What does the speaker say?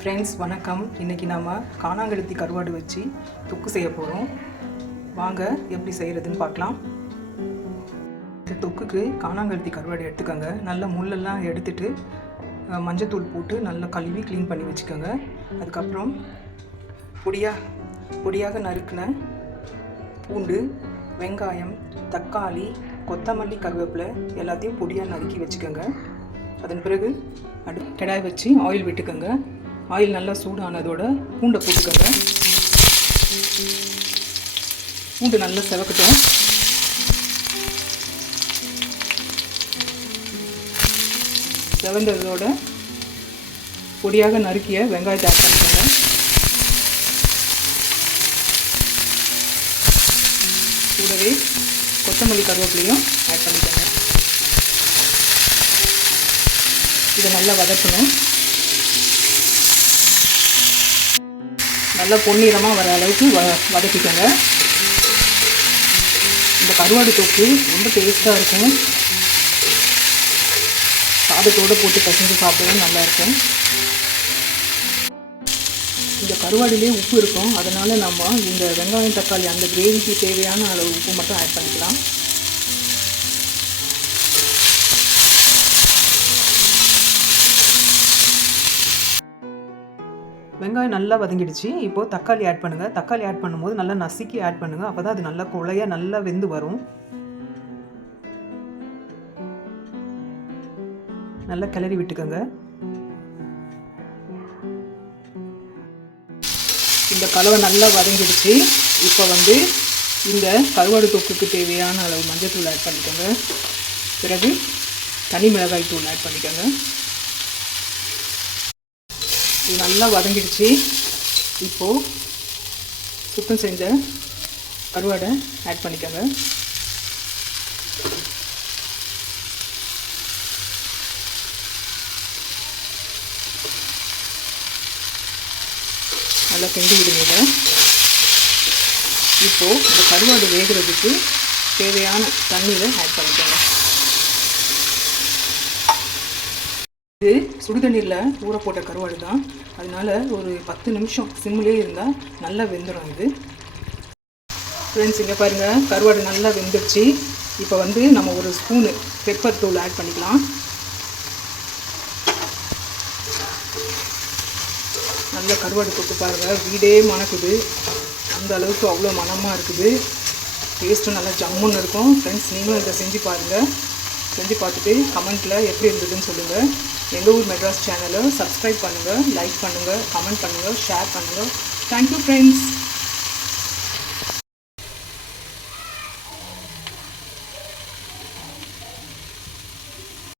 Friends வணக்கம். இன்றைக்கி நாம் காணாங்கழுத்தி கருவாடு வச்சு தொக்கு செய்ய போகிறோம் வாங்க எப்படி செய்கிறதுன்னு பார்க்கலாம். இந்த தொக்குக்கு காணாங்கழுத்தி கருவாடு எடுத்துக்கோங்க. நல்ல முள்ளெல்லாம் எடுத்துட்டு மஞ்சத்தூள் போட்டு நல்லா கழுவி க்ளீன் பண்ணி வச்சுக்கோங்க. அதுக்கப்புறம் பொடியாக பொடியாக நறுக்கின பூண்டு வெங்காயம் தக்காளி கொத்தமல்லி கருவேப்பிலை எல்லாத்தையும் பொடியாக நறுக்கி வச்சுக்கோங்க. அதன் பிறகு அடு கடாய் வச்சு ஆயில் விட்டுக்கோங்க. ஆயில் நல்லா சூடானதோட பூண்டை போட்டுக்கோங்க. பூண்டு நல்லா செவக்கட்டும். செவந்ததோட பொடியாக நறுக்கிய வெங்காயத்தை ஆட் பண்ணிக்கோங்க. கூடவே கொத்தமல்லி கருவேப்பிலையும் ஆட் பண்ணிக்கோங்க. இதை நல்லா வதக்கணும். நல்லா பொன்னிறமாக வர அளவுக்கு வ வதக்கிக்கோங்க. இந்த கருவாடு தொக்கு ரொம்ப டேஸ்ட்டாக இருக்கும். சாதத்தோடு போட்டு பசங்க சாப்பிடவும் நல்லாயிருக்கும் இந்த கருவாடிலே உப்பு இருக்கும். அதனால் நம்ம இந்த வெங்காயம் தக்காளி அந்த கிரேவிக்கு தேவையான அளவு உப்பு மட்டும் ஆட் பண்ணிக்கலாம். வெங்காயம் நல்லா வதங்கிடுச்சு. இப்போது தக்காளி ஆட் பண்ணுங்கள் தக்காளி ஆட் பண்ணும்போது நல்லா நசுக்கி ஆட் பண்ணுங்கள் அப்போ தான் அது நல்லா குழையாக நல்லா வெந்து வரும். நல்லா கிளறி விட்டுக்கோங்க. இந்த கலவை நல்லா வதங்கிடுச்சு. இப்போ வந்து இந்த கருவாடு தொக்குக்கு தேவையான அளவு மஞ்சள் தூள் ஆட் பண்ணிக்கோங்க. பிறகு தனி மிளகாய் தூள் ஆட் பண்ணிக்கோங்க. இது நல்லா வதங்கிடுச்சு. இப்போது சுத்தம் செஞ்ச கருவாடை ஆட் பண்ணிக்கோங்க. நல்லா கிண்டி விடுங்க. இப்போது இந்த கருவாடு வேகிறதுக்கு தேவையான தண்ணியில் ஆட் பண்ணுங்கள் இது சுடுதண்ணீரில் ஊற போட்ட கருவாடு தான். அதனால ஒரு பத்து நிமிஷம் சிம்லேயே இருந்தால் நல்லா வெந்துடும் இது. ஃப்ரெண்ட்ஸ் இங்கே பாருங்கள் கருவாடு நல்லா வெந்துருச்சு. இப்போ வந்து நம்ம ஒரு ஸ்பூனு பெப்பர் தூள் ஆட் பண்ணிக்கலாம். நல்ல கருவாடு போட்டு பாருங்கள் வீடே மணக்குது. அந்த அளவுக்கு அவ்வளோ மணமாக இருக்குது. டேஸ்ட்டும் நல்லா ஜம்முன்னு இருக்கும். ஃப்ரெண்ட்ஸ் நீங்களும் இதை செஞ்சு பாருங்கள் செஞ்சு பார்த்துட்டு கமெண்ட்டில் எப்படி இருந்ததுன்னு சொல்லுங்கள் எங்கள் ஊர் மெட்ராஸ் சேனலை சப்ஸ்கிரைப் பண்ணுங்கள் லைக் பண்ணுங்கள் கமெண்ட் பண்ணுங்கள் ஷேர் பண்ணுங்கள் தேங்க்யூ ஃப்ரெண்ட்ஸ்